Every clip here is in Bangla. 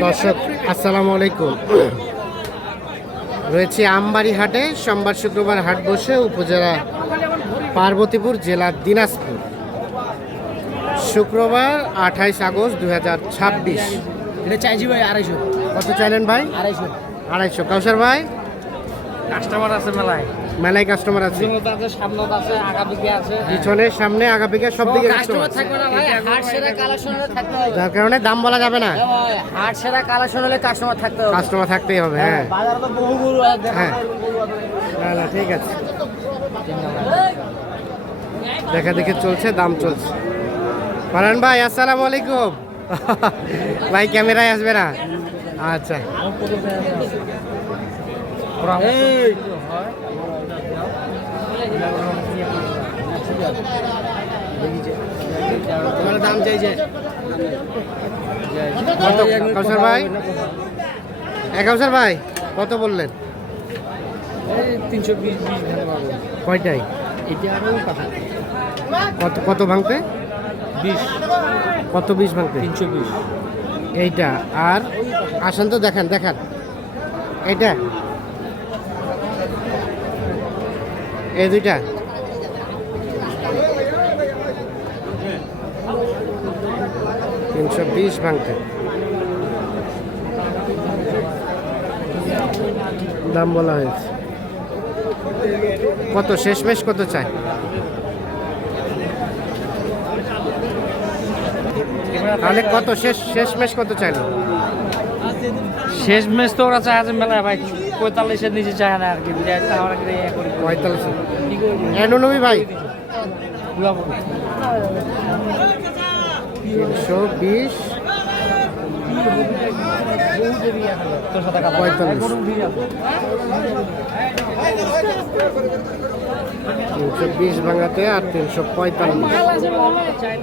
দর্শক আসসালামু আলাইকুম। রয়েছে আমবাড়ি হাটে, সোমবার শুক্রবার হাট বসে, উপজেলা পার্বতীপুর, জেলা দিনাজপুর। শুক্রবার 28 আগস্ট 2026। এটা চাইছি ভাই 250। কত চাইলেন ভাই? 250। 250। কাউসার ভাই, কাস্টমার আছে মেলায় কাস্টমার আছে, সামনে আছে, আগাপিকে আছে, পিছনে সামনে আগাপিকে সব দিকে কাস্টমার থাকবে না ভাই। হাট সেরা কালেকশন হলে থাকতে হবে, যার কারণে দাম বলা যাবে না। ভাই হাট সেরা কালেকশন হলে কাস্টমার থাকতে হবে, কাস্টমার থাকতেই হবে। হ্যাঁ বাজারে তো বহু গরু আছে। হ্যাঁ, না ঠিক আছে, দেখা দেখে চলছে, দাম চলছে। ফারহান ভাই আসসালামু আলাইকুম। ভাই ক্যামেরায় আসবে না? আচ্ছা, তোমার দাম চাইছে কত কাউসার ভাই? কাউসার ভাই কত বললেন? 320 কয়টাই? এটা আরো কথা কত কত ভাঙতে? 20 কত 20 ভাঙতে? 320। এইটা আর আসেন তো, দেখান দেখান এইটা, এই দুইটা। $320 ভাঙতে দাম বলা হয়েছে। কত শেষমেশ কত চাই? তাহলে কত শেষমেশ কত চাইলো? শেষ ম্যাচ তো ওরা চায় আছে মেলায় ভাই 45-এর নিচে চায় না আর কি। 45। এননবী ভাই 320 320 ভাঙাতে আর 345।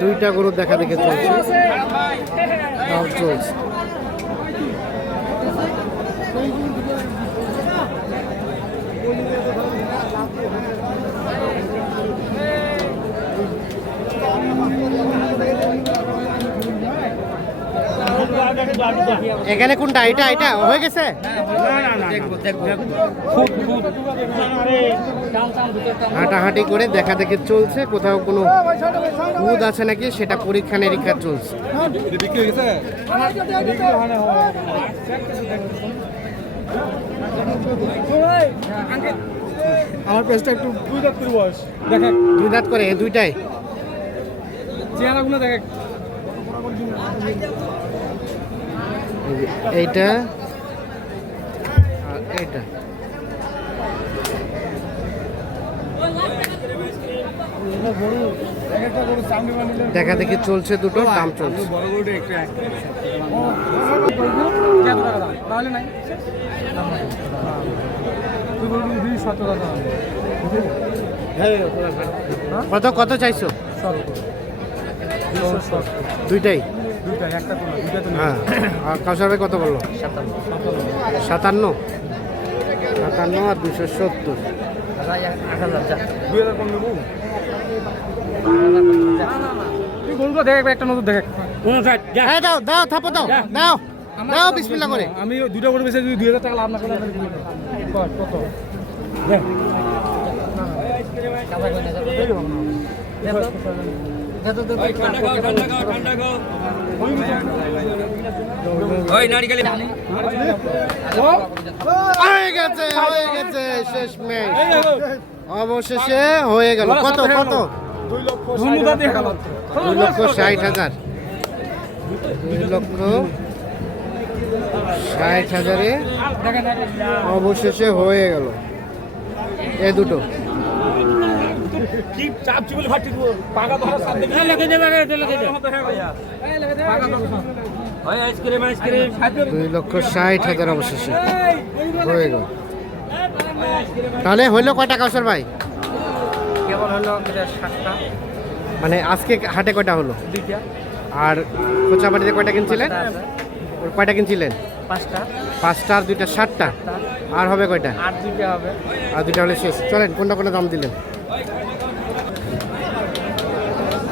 দুইটা গরু দেখা দেখে চলছে, দাম চলছে। এখানে কোনটা? এটা এটা হয়ে গেছে? হাঁটাহাঁটি করে দেখা দেখে চলছে, কোথাও কোনো দুধ আছে নাকি সেটা পরীক্ষা নিরীক্ষা চলছে। আমার পেজটা একটু 2 দাঁত করে বয়স দেখেন, 2 দাঁত করে এই দুইটাই। চেহারাগুলো দেখেন। এইটা আর এইটা। দেখা দেখি চলছে, দুটো দাম চলছে। কত কত চাইছো? দুইটাই? হ্যাঁ। আর কাউসার ভাই কত বললো? 57 আর 270। একটা নতুন দেখে দাও দাও, থাপো দাও, দাও দাও, বিসমিল্লাহ করে। আমি 2টা করে বেশি, যদি 2000 টাকা লাভ না করে কত হয়ে গেছে শেষমেশ, অবশেষে হয়ে গেল। কত কত? 2,60,000। 2,60,000-এ অবশেষে হয়ে গেল এ দুটো। $2,60,000 অবশেষে হয়ে গেল। তাহলে হইলো কয়টা কাউসার ভাই? কেবল হলো 7টা, মানে আজকে হাটে কয়টা হলো? 2টা। আর কোচাবাড়িতে কয়টা কিনছিলেন? কয়টা কিনছিলেন? 5টা। 5টা আর 2টা 7টা। আর হবে কয়টা? আর 2টা হবে। আর 2টা হলে শেষ। চলেন, কোনটা কোনটা দাম দিলেন?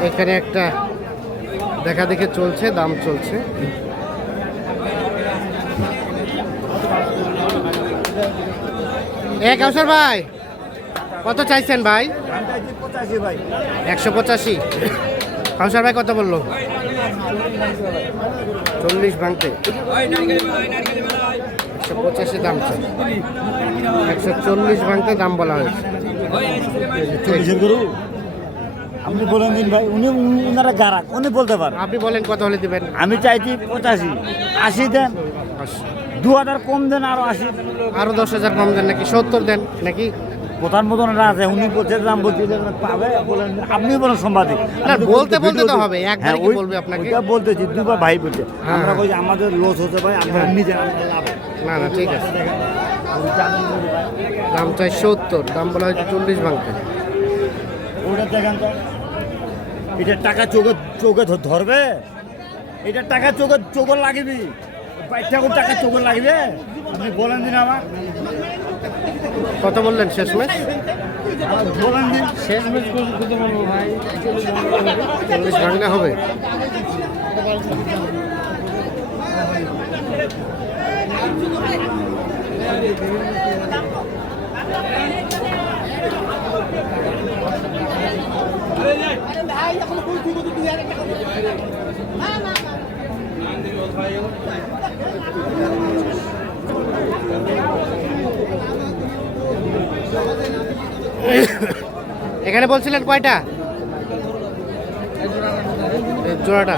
এখানে একটা দেখা দেখে চলছে, দাম চলছে। এ কাউসার ভাই কত চাইছেন ভাই? 85 ভাই। 185। কাউসার ভাই কত বললো? 40 ভাঙতে 185 দাম চাই, 140 ভাঙতে দাম বলা হয়েছে। 40 গরু আপনি বলেন দিন ভাই, উনারা গারাক, উনি বলতে পারেন। আপনি বলেন কত হলে দিবেন? আমি চাইছি 85, 80 দেন, 2000 কম দেন, আরো 80। আরো 10,000 কম দেন নাকি 70 দেন নাকি? প্রধান মতন আছে, উনি বলছে দাম বলছি পাবে, বলেন আপনি বলেন সাংবাদিক। না, বলতে বলতে তো হবে, একবারই কি বলবে আপনাকে? ওইটা বলতেছি, দুবার ভাই বলছে হ্যাঁ, আমরা হ্যাঁ। কই আমাদের লস হতে ভাই, আমরা নিজে লাভ। না না ঠিক আছে, দাম চাই 70, দাম বলা হয়েছে 40 ভাঙতে। ওটা দেখেন তো, এটা টাকা চোখে চোখে ধরবে, এটা টাকা চোখে লাগবে, টাকা চোখে লাগবে। আপনি বলেন দিন আমার, কত বললেন শেষমেশ? বলেন দিন। শেষ ম্যাচ কত বলবো ভাই? 40 ভাঙলে হবে। এখানে বলছিলেন কয়টা? এই জোড়াটা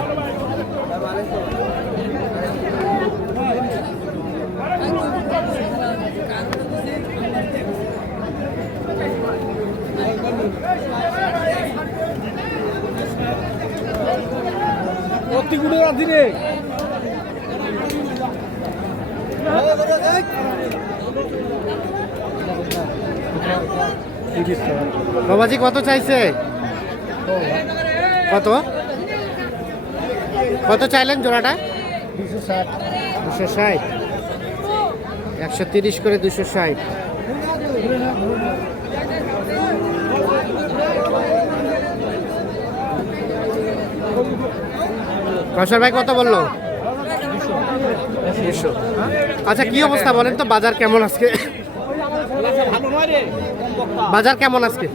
বাবাজি কত চাইছে? কত কত চাইলেন জোড়াটা? 260। 130 করে 260। কাউসার ভাই কত বললো? 200। আচ্ছা কি অবস্থা বলেন তো, বাজার কেমন আজকে? বাজার কেমন আজকে?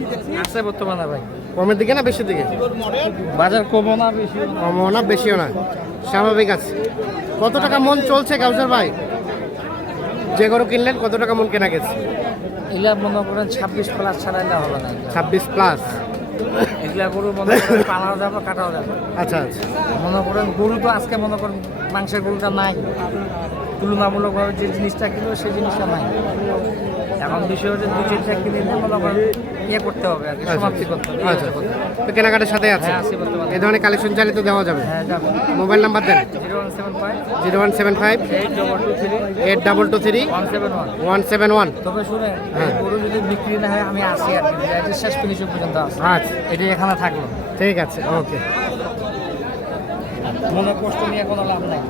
আছে বর্তমানে ভাই, কমের দিকে না বেশির দিকে? বাজার কমও না বেশি। কমও না বেশিও না, স্বাভাবিক আছে। কত টাকা মন চলছে কাউসার ভাই? যে গরু কিনলেন কত টাকা মন কেনা গেছে? এগুলা মনে করেন 26 প্লাস ছাড়াইলে হবে না। 26 প্লাস। এগুলা গরু মনে করেন পালাও যাবে, কাটাও যাবে। আচ্ছা আচ্ছা, মনে করেন গরু তো আজকে মনে করেন মাংসের গরুটা নাই, তুলনামূলকভাবে যে জিনিসটা কিনবো সেই জিনিসটা নাই। এখন বিষয় হচ্ছে 2-4টা কিনে নিয়ে মনে করেন ইয়ে করতে হবে আর কি, সমাপ্তি করতে হবে। আচ্ছা তো কেনাকাটার সাথে আছে। হ্যাঁ, আছি বর্তমানে। এই ধরনের কালেকশন চাইলে তো দেওয়া যাবে। হ্যাঁ যাবে। মোবাইল নাম্বার দেন। 0175 0175 8223 8223 171। 171। তবে শুনে হ্যাঁ। গরু যদি বিক্রি না হয় আমি আসি আর কি, রাইতের শেষ ফিনিশিং পর্যন্ত আসি। আচ্ছা এটাই এখানে থাকলো, ঠিক আছে, ওকে। মনে কষ্ট নিয়ে কোনো লাভ নাই।